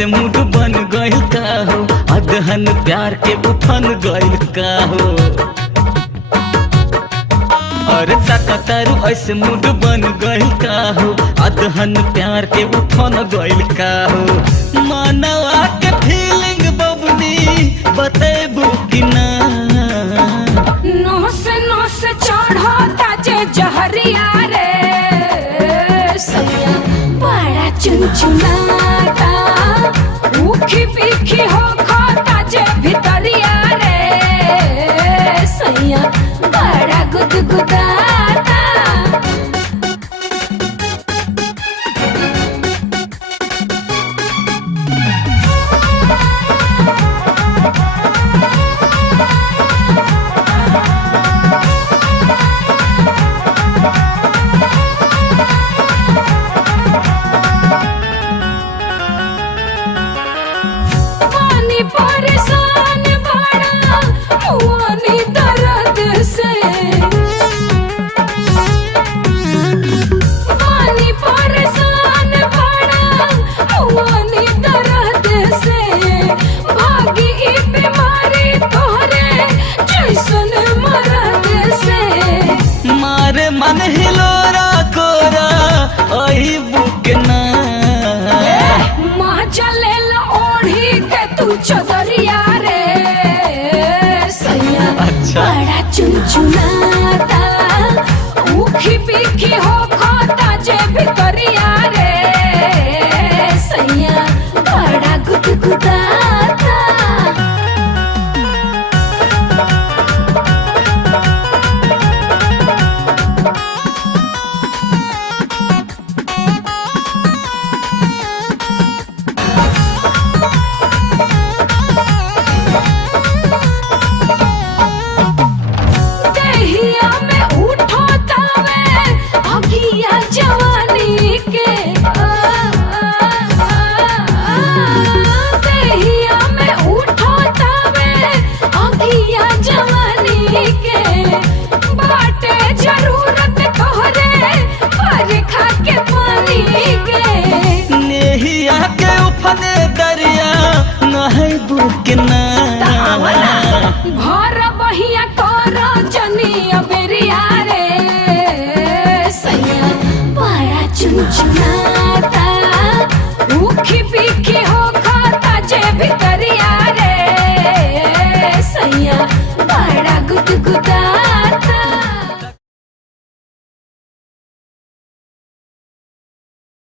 ऐसे मूड बन गइल का हो, अदहन प्यार के उफन गइल का हो। अरे ताका तारू ऐसे मूड बन गइल का हो, अदहन प्यार के उफन गइल का हो। मानवा के फीलिंग बबनी बतेबू कि ना, नोस नोस चढ़ता जे जहरिया रे सैया बड़ा चुनचुनाता, ऊखी पीखी हो खाता जे भितरिया रे सैया बड़ा गुदगुदाता। परेशान बड़ा मुआनी दर्द से, पानी परेशान बड़ा मुआनी दर्द से, भागी ई बीमारी तोहरे जैसन मरद से। मारे मन हिलोरा कोरा ओही बुकना, माँ चले ओढ़ी के तू चदरिया रे सैया बड़ा चुनचुनाता, ऊखी पीखी हो खाता जे भितरिया रे सैया बड़ा गुदगुदाता। जवानी के देहिया में उठो तवे अगिया जवानी के, बाटे जरूरत तोहरे बरखा के पानी के। नेहिया के उफने दरिया नहीं बुकना, भर बहिया करो जनिया बेरिया रे सैया बड़ा चुनचुनाता,